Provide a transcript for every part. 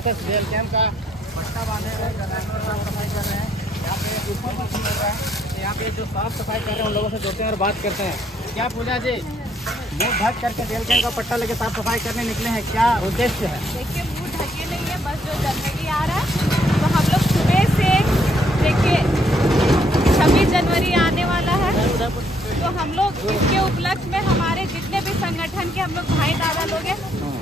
Jail camp का पट्टा बांधे हुए साफ सफाई कर रहे हैं। यहाँ पे ऊपर मशीन लग रहा है। यहाँ पे जो साफ सफाई कर रहे हैं उन लोगों से जुड़ते हैं और बात करते हैं। क्या पूजा जी, मुँह ढक करके जेल कैंप का पट्टा लेके साफ सफाई करने निकले हैं, क्या उद्देश्य है? देखिए, मुँह ढके नहीं है, बस जो गंदगी आ रहा है तो हम लोग सुबह से देखिए 26 जनवरी आने वाला है तो हम लोग इसके उपलक्ष्य में हमारे जितने भी संगठन के हम लोग भाई दादा लोग हैं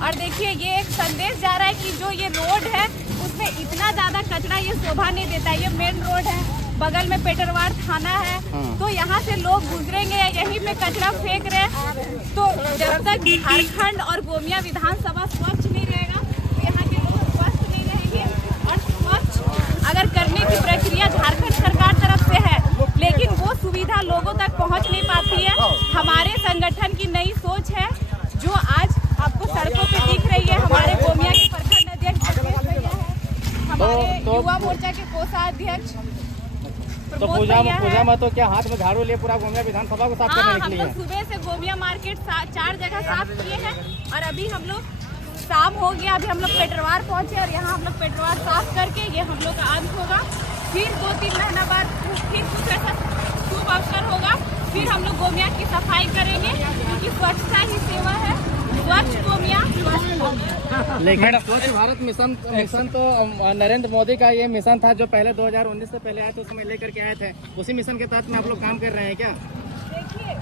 और देखिए ये एक संदेश जा रहा है कि जो ये रोड है उसमें इतना ज्यादा कचरा ये शोभा नहीं देता है। ये मेन रोड है, बगल में पेटरवार थाना है, तो यहाँ से लोग गुजरेंगे या यहीं पे कचरा फेंक रहे हैं। तो जब तक झारखंड और गोमिया विधानसभा स्वच्छ नहीं रहेगा तो यहाँ के लोग स्वस्थ नहीं रहेंगे। और स्वच्छ अगर करने की प्रक्रिया झारखंड सरकार तरफ से है लेकिन वो सुविधा लोगों तक पहुँच नहीं पाती है। हमारे संगठन की नई सोच है जो आज आपको सड़कों पे दिख रही है। हमारे गोमिया के प्रखंड अध्यक्ष भैया है, हमारे युवा मोर्चा के कोषाध्यक्ष तो पूजा में तो क्या हाथ में झाड़ू लिए पूरा गोमिया विधानसभा को साफ करने निकली है? हम लोग सुबह से गोमिया मार्केट 4 जगह साफ किए हैं और अभी हम लोग शाम हो गया, अभी हम लोग पेटरवार पहुंचे और यहाँ हम लोग पेटरवार साफ करके ये हम लोग का अंत होगा। फिर 2-3 महीना बाद फिर कुछ ऐसा शुभ अवसर होगा, फिर हम लोग गोमिया की सफाई करेंगे क्योंकि स्वच्छता ही सेवा है। स्वच्छ गोमिया स्वस्थ गोमिया। लेकिन स्वच्छ भारत मिशन तो नरेंद्र मोदी का ये मिशन था जो पहले 2019 से पहले आए थे, उस समय लेकर के आए थे। उसी मिशन के तहत में आप लोग काम कर रहे हैं क्या? देखिए,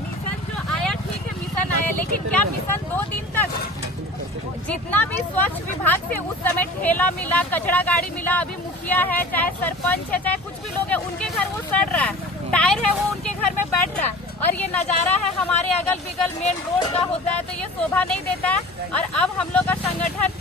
मिशन जो आया ठीक है, मिशन आया, लेकिन क्या मिशन 2 दिन तक जितना भी स्वच्छ विभाग से उस समय ठेला मिला, कचरा गाड़ी मिला, अभी मुखिया है, चाहे सरपंच है, चाहे कुछ भी लोग हैं, उनके घर वो सड़ रहा है, टायर है वो उनके घर में बैठ रहा है और ये नज़ारा है हमारे अगल बगल मेन रोड का होता है तो ये शोभा नहीं देता है। और अब हम लोग का संगठन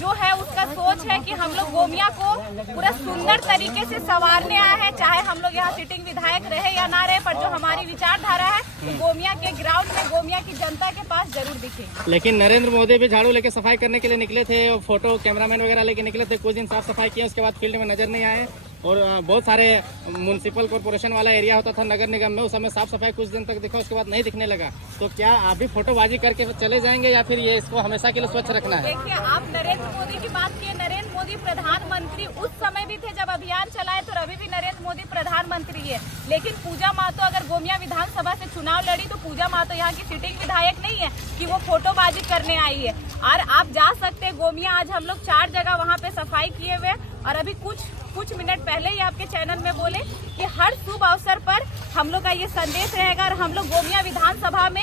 जो है उसका सोच है कि हम लोग गोमिया को पूरा सुंदर तरीके से संवारने आए हैं, चाहे हम लोग यहाँ सिटिंग विधायक रहे या ना रहे, पर जो हमारी विचारधारा है तो गोमिया के ग्राउंड में गोमिया की जनता के पास जरूर दिखेगी। लेकिन नरेंद्र मोदी भी झाड़ू लेके सफाई करने के लिए निकले थे, फोटो कैमरामैन वगैरह लेके निकले थे, कुछ दिन साफ सफाई किए, उसके बाद फील्ड में नजर नहीं आए और बहुत सारे म्युनिसिपल कॉर्पोरेशन वाला एरिया होता था नगर निगम में, उस समय साफ सफाई कुछ दिन तक दिखा, उसके बाद नहीं दिखने लगा। तो क्या आप भी फोटोबाजी करके चले जाएंगे या फिर ये इसको हमेशा के लिए स्वच्छ रखना है? देखिए, आप नरेंद्र मोदी की बात किए, नरेंद्र मोदी प्रधानमंत्री उस समय भी थे जब अभियान चलाए तो अभी भी नरेंद्र मोदी प्रधानमंत्री है। लेकिन पूजा महतो अगर गोमिया विधानसभा से चुनाव लड़ी तो पूजा महतो यहाँ की सिटिंग विधायक नहीं है कि वो फोटोबाजी करने आई है। और आप जा सकते हैं गोमिया, आज हम लोग 4 जगह वहाँ पे सफाई किए हुए और अभी कुछ मिनट पहले ही आपके चैनल में बोले कि हर शुभ अवसर पर हम लोग का ये संदेश रहेगा। और हम लोग गोमिया विधानसभा में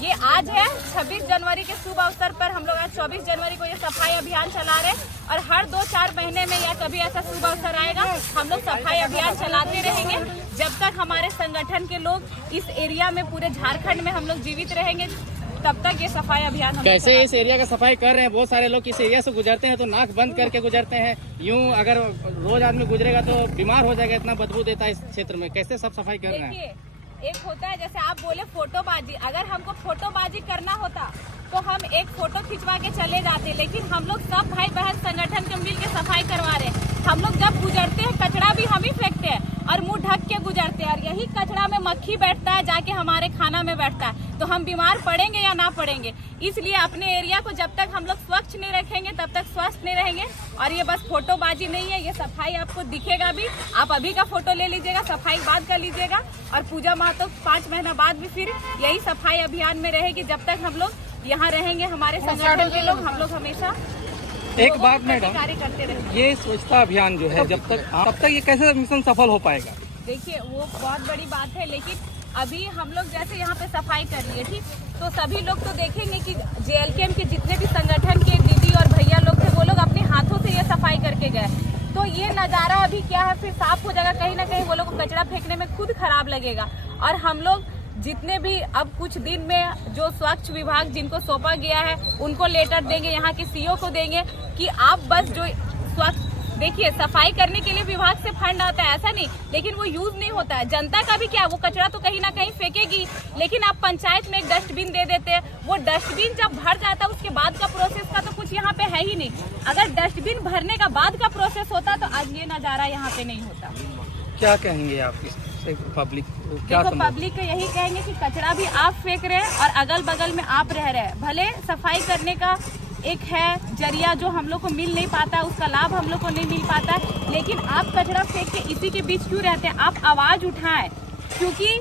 ये आज है 26 जनवरी के शुभ अवसर पर हम लोग आज 24 जनवरी को ये सफाई अभियान चला रहे हैं और हर 2-4 महीने में या कभी ऐसा शुभ अवसर आएगा हम लोग सफाई अभियान चलाते रहेंगे जब तक हमारे संगठन के लोग इस एरिया में पूरे झारखंड में हम लोग जीवित रहेंगे, तब तक ये सफाई अभियान। कैसे इस एरिया का सफाई कर रहे हैं? बहुत सारे लोग इस एरिया से गुजरते हैं तो नाक बंद करके गुजरते हैं, यूं अगर रोज आदमी गुजरेगा तो बीमार हो जाएगा, इतना बदबू देता है इस क्षेत्र में। कैसे सब सफाई कर रहे हैं? देखिए, एक होता है जैसे आप बोले फोटोबाजी, अगर हमको फोटोबाजी करना होता तो हम एक फोटो खिंचवा के चले जाते, लेकिन हम लोग सब भाई बहन संगठन के मिल के सफाई करवा रहे हैं। हम लोग जब गुजरते हैं कचरा भी हम ही फेंकते हैं और मुंह ढक के गुजरते हैं और यही कचरा में मक्खी बैठता है, जाके हमारे खाना में बैठता है, तो हम बीमार पड़ेंगे या ना पड़ेंगे। इसलिए अपने एरिया को जब तक हम लोग स्वच्छ नहीं रखेंगे तब तक स्वस्थ नहीं रहेंगे। और ये बस फोटोबाजी नहीं है, ये सफाई आपको दिखेगा भी। आप अभी का फोटो ले लीजिएगा, सफाई बाद कर लीजिएगा और पूजा महतो 5 महीना बाद भी फिर यही सफाई अभियान में रहेगी जब तक हम लोग यहाँ रहेंगे। हमारे संगठन के लोग हम लोग हमेशा एक बात मैडम, कार्य करते रहेंगे। ये स्वच्छता अभियान जो है जब तक ये कैसे मिशन सफल हो पाएगा? देखिए, वो बहुत बड़ी बात है, लेकिन अभी हम लोग जैसे यहाँ पे सफाई कर रही है ठीक, तो सभी लोग तो देखेंगे कि JLKM के जितने भी संगठन के दीदी और भैया लोग थे वो लोग अपने हाथों से ये सफाई करके गए, तो ये नज़ारा अभी क्या है फिर साफ हो जाएगा। कहीं ना कहीं वो लोग को कचरा फेंकने में खुद खराब लगेगा। और हम लोग जितने भी अब कुछ दिन में जो स्वच्छ विभाग जिनको सौंपा गया है उनको लेटर देंगे, यहाँ के CO को देंगे कि आप बस जो स्वच्छ, देखिए सफाई करने के लिए विभाग से फंड आता है ऐसा नहीं, लेकिन वो यूज नहीं होता है। जनता का भी क्या, वो कचरा तो कहीं ना कहीं फेंकेगी, लेकिन आप पंचायत में एक डस्टबिन दे देते हैं, वो डस्टबिन जब भर जाता है उसके बाद का प्रोसेस का तो कुछ यहाँ पे है ही नहीं। अगर डस्टबिन भरने का बाद का प्रोसेस होता तो आज ये नज़ारा यहाँ पे नहीं होता। क्या कहेंगे आप इससे पब्लिक को? क्या देखो, पब्लिक को यही कहेंगे कि कचरा भी आप फेंक रहे हैं और अगल बगल में आप रह रहे हैं, भले सफाई करने का एक है जरिया जो हम लोग को मिल नहीं पाता, उसका लाभ हम लोग को नहीं मिल पाता। लेकिन आप कचरा फेंक के इसी के बीच क्यों रहते हैं? आप आवाज़ उठाएं, क्योंकि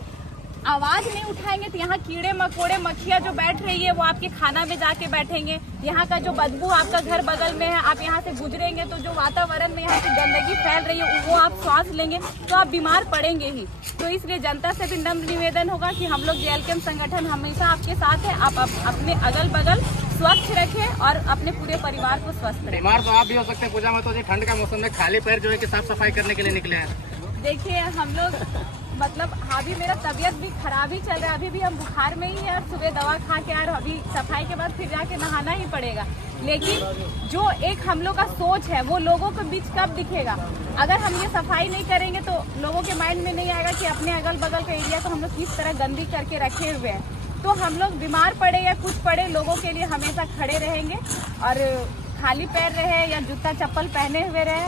आवाज़ नहीं उठाएंगे तो यहाँ कीड़े मकोड़े मक्खियाँ जो बैठ रही है वो आपके खाना में जाके बैठेंगे। यहाँ का जो बदबू आपका घर बगल में है, आप यहाँ से गुजरेंगे तो जो वातावरण में यहाँ से गंदगी फैल रही है वो आप सांस लेंगे तो आप बीमार पड़ेंगे ही। तो इसलिए जनता से भी नम्र निवेदन होगा कि हम लोग जेएलकेएम संगठन हमेशा आपके साथ है। आप अपने अगल बगल स्वच्छ रखें और अपने पूरे परिवार को स्वस्थ रखें। बीमार तो आप भी हो सकते हैं पूजा में, तो जी ठंड का मौसम में खाली पैर जो है कि साफ सफाई करने के लिए निकले हैं। देखिए हम लोग मतलब अभी मेरा तबीयत भी खराब ही चल रहा है, अभी भी हम बुखार में ही है और सुबह दवा खा के और अभी सफाई के बाद फिर जाके नहाना ही पड़ेगा। लेकिन जो एक हम लोग का सोच है वो लोगों के बीच कब दिखेगा? अगर हम ये सफाई नहीं करेंगे तो लोगों के माइंड में नहीं आएगा कि अपने अगल बगल का एरिया को हम लोग किस तरह गंदी करके रखे हुए हैं। तो हम लोग बीमार पड़े या कुछ पड़े लोगों के लिए हमेशा खड़े रहेंगे और खाली पैर रहे या जूता चप्पल पहने हुए रहे,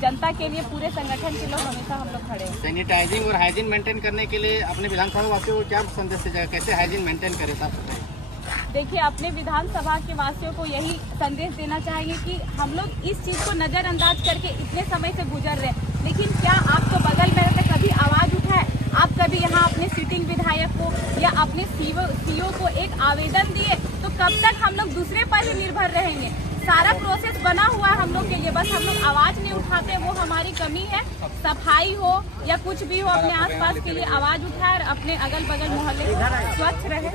जनता के लिए पूरे संगठन के लोग हमेशा हम लोग खड़े हैं। सैनिटाइजिंग और हाइजीन मेंटेन करने के लिए अपने विधानसभा वासियों को क्या संदेश दीजिएगा, कैसे हाइजीन मेंटेन करें साफ सफाई? देखिए अपने विधानसभा के वासियों को यही संदेश देना चाहिए कि हम लोग इस चीज़ को नज़रअंदाज करके इतने समय से गुजर रहे हैं, लेकिन क्या आप तो बगल में रहते कभी आवाज़ उठाए? आप कभी यहाँ अपने सिटिंग विधायक को या अपने सीओ को एक आवेदन दिए? तो कब तक हम लोग दूसरे पर ही निर्भर रहेंगे? सारा प्रोसेस बना हुआ है हम लोग के लिए, बस हम लोग आवाज़ नहीं उठाते, वो हमारी कमी है। सफाई हो या कुछ भी हो, अपने आसपास के लिए आवाज़ उठाए और अपने अगल बगल मोहल्ले स्वच्छ रहे।